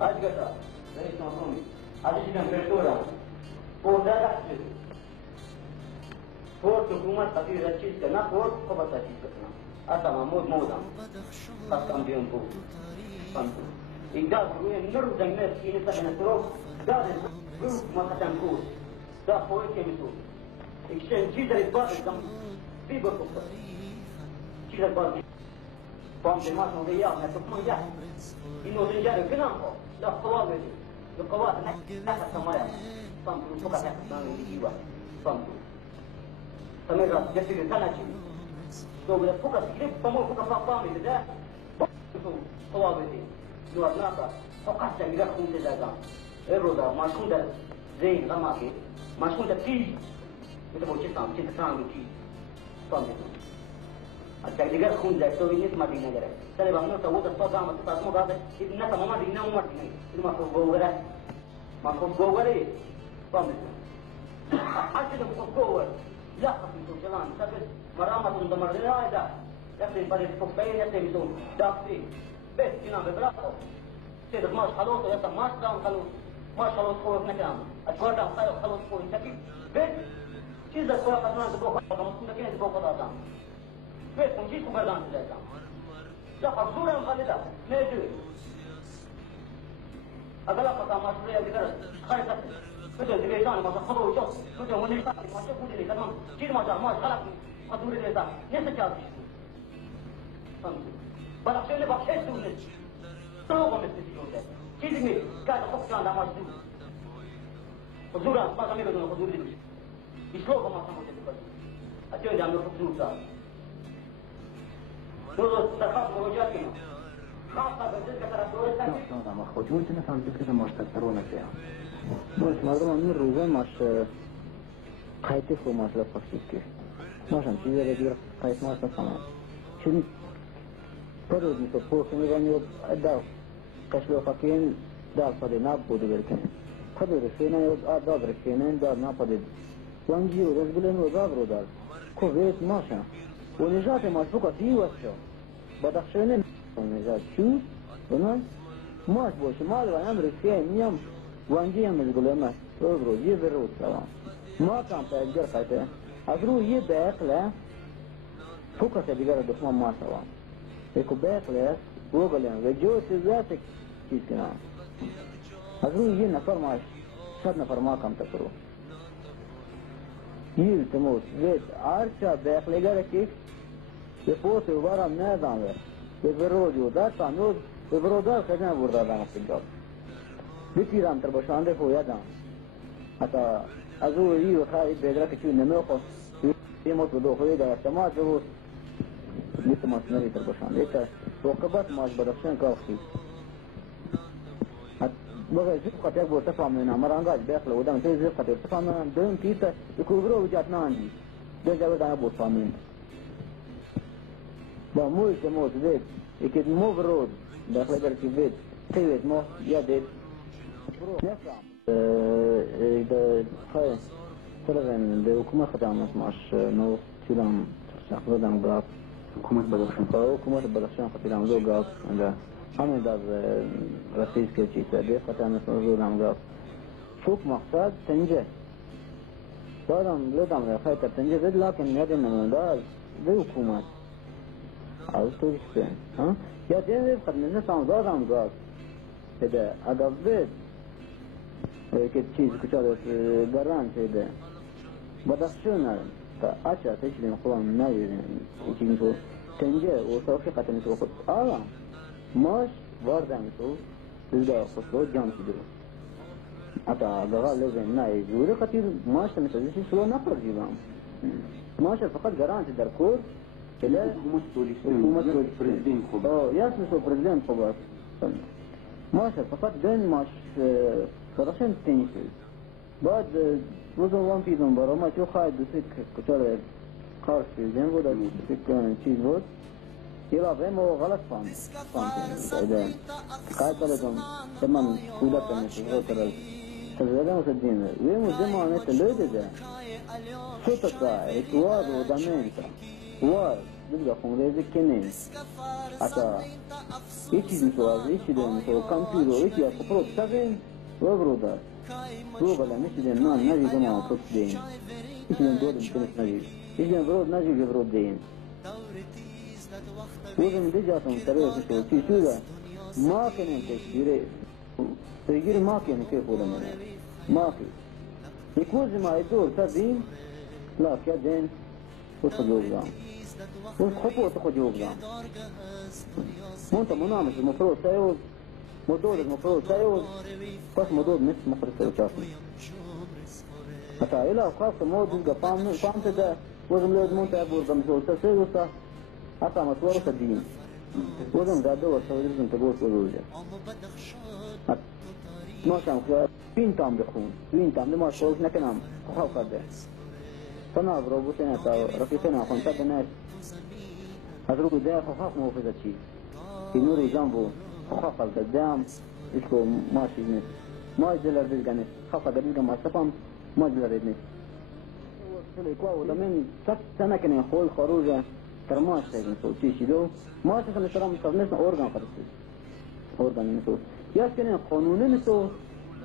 Adgata, there is no room. Additional Petora, for that for to Kuma Sati Rachis, not for Kobataki, Atama Moda, Kasam Diumpo, Pantu. It does ruin nerves and mess in a second throat, that is root Makatan Coast, that for it came to. Exchange Jesus body some people for Jesus body. From the mass of the young, and the Maya. In the Jari Pinampo, the Kawabit, the Kawat, that's somewhere. Some to look at that in the Iwa. Some to. Some of us get to the Kanachi. So with a focus, clip from a family there. So, Kawabit, you are not a focus and you are from the Zaga. Eroda, Mashunda, Zain, Lamaki, Mashunda tea. With the Bochisam, Chitan, from the अच्छा दिगर खून जाए तो इन्हीं समाधि नहीं करे चले बांग्लो तो वो तो सौ काम तो साथ में गाते इतना तमाम दिना उम्र नहीं इतना माफो गोवरे कौन है आज तो गोवर या कभी तो चलान सब मरामा तुम तो मर रहे हैं या फिर पर इसको पैर या फिर तो डाक्टरी बेस किना बेबरा से तो मास खालो तो या तो मास डाउन खालो मास खालो को अपने क्या अच्छा डाउन खालो को इनकी बेस चीज़ को अपना तो बहुत कम सुनने के लिए बहुत आता 왜 공식 구매도 안 되잖아. 자, 박수랑 가리다. 내주. अगला पता मास्टर या किधर खाए सकते कुछ दिले जाने मत खबर हो जाओ कुछ होने का मास्टर पूछ ले करना चीज मत मार साला अधूरे देता ये से चलती समझ बलक्षे ने बख्शे सुनने तो वो में स्थिति हो जाए चीज में क्या तो पक्का ना मास्टर हुजूरा पास में को हुजूर जी इसको को मास्टर मुझे दिक्कत अच्छे जान लो हुजूर सा तो सरकार हो जाती है ما خودمون که نفهم که که ماش تکرونه که باش مردم همین روزه ماش قایتی خو ماش لپاسی که ماشم چیزی رو دیگر قایت ماش نفهمم چون پرود میشه پوست میگنی و داو کشلو فکین داو پده ناب بوده برکن پده رسینه و داد رسینه داد نپده وانجی و رزگلن و داد رو داد که ویت ماشم و نجات ماش بکا دیوست شو بدخشونه نجات شو بنای ماش باشه مال و امریکایی میام وانجی هم میگه ما روز یه روز سلام ما کام پیگر قایته از رو یه باقله فوکس دیگر دشمن ما سلام یکو باقله وگلن و جو چیزات چیز کنم از رو یه نفر ماش 100 نفر ما کام تکرو یه تموت وید آرچا باقله گره که پوست و بارم ندامه به برودیو داد تانود به برودار خدمت برده دام استجاب بتیرم تر باشنده پویادم حتی از او ری و خواهی بدره که چون نمیخو یه موت دو خوی در احتماع جو نیست ماسنوی تر باشنده ایتا وقبت ماش بدخشن کافی بغیر زیب خطیق بورتا فامنه مرانگاج بیخله ودم تی زیب خطیق فامنه دوم کیتا یکوگرو وجات ناندی دو جاوه دانه بود فامنه با موی که موت دید یکی مو برود داخل در کی بید تیوید مو یا دید نفهم ده خیلی فرزن ده حکومت خدام است ماش نو تیلام شخصیدم گاف حکومت بدخشان خدام دو گاف ده همین در رئیس که چیزه ده خدام است نو گاف شوک مقصد تنجه دارم لدم رخای تر تنجه دید لکن یادم نموندار ده حکومت از توریسته ها یا دیگه قد نمی‌تونم دادم گاز بده اگر بید که چیز کجا گران شده بدخشان تا آچار تجربه خودم نمی‌دونم چیزی تو تنجه و صافی قطعی تو خود آرام ماش واردم تو دیگر خود جان شده اتا دغال لازم نه جوری خطیر ماش تمیزی سو نپردیم ماش فقط گران در کور لا حكومة البريزيدنت خوبا ياسمي سو بريزيدنت خوبا ماشا فقط دين ماش كراشن تنشي بعد وزن وان فيدون برا ما شو خايد دوسيك كتار قارش زين بودا دوسيك چيز بود يلا فهم هو غلط فهم إذا قاعد بلدهم تمام كودا تنشي هو ترى تزرعنا مسدين ويمو زمان تلوده ده شو تكا إكواد ودامنتا وار دیگه خونریزی کنیم حتی یه چیز میتواز یه چیز میتواز کامپیوتر یکی از خپلو تسوین و برودر روغلا میشیدیم نه نجیگه ما پس دیم میشیدیم دور میتونست نجیگ میشیدیم برود نجیگه برود دیم وزم دی جاتم تریو کشو چی شوده ما کنیم تشگیره تشگیره ما کنیم که خودم منه ما کنیم یکوزی ما ایدور تا دیم لا کیا دین خود خجوب دام خود خود خجوب دام منتا منامش مفروض سایوز مدود مفروض سایوز پس مدود مثل مفروض سایوز چاسم حتی ایلا خواست مود دیگه فام تده وزم لید منتا بورگا مسول سایوزتا حتی مطورو تدیم وزم زاده ورسا وزم تگوز وزوزه ما شام خیال بین تام بخون بین تام ما شوش نکنم خواهو کرده تناظ روبوتنا رفيقنا خنتب الناس هذلوك ده خفاف موفزة شيء في نوري جنبه خفاف القدام اسكو ماشي نس ما يجلر رزقا نس خفاف رزقا ما سفهم ما يجلر نس سلي كوا ودمين سنة كان يخول خروجه ترماش تاجن سو تيشي دو ما تسمى ترى مستغنسنا أورغان قرصي أورغان نسو ياس كان قانونه نسو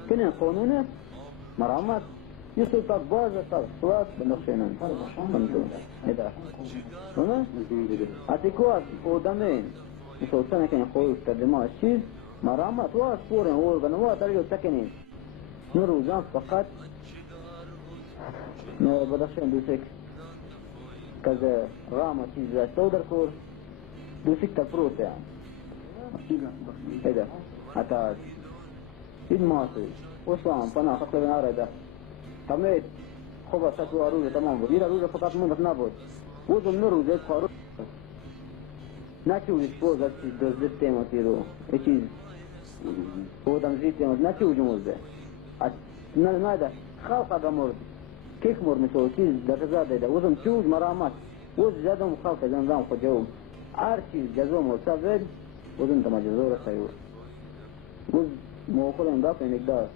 كان قانونه مرامات يصير طب بازة طب سوات بنخشينا فهمتوا هذا هنا أتكواس ودمين يصير سنة كان يخوي تقدمات شيء مرامات واس فورن هو بنوات تريو تكنين نورو جان فقط نور بدخشين دوسك كذا رامة شيء زي تودر كور دوسك تفروت يعني هذا حتى إد ماسي وصام فنا خطر بناره ده تمید خوب است تو روز تمام بود. روز فقط موندت نبود. وزم نروز یک کارو نچولیش باز از چیز دزدت تیماتی رو یه چیز بودم زید تیمات نچولی مزده نه ده خلق اگه مرد کیک مرد میشه چیز در زاده ده وزم چوز مرامت وز زدم خلق زنزام خود جوم هر چیز جزوم و سبب وزم تما جزو رسایو وز موقع انداف اینک دار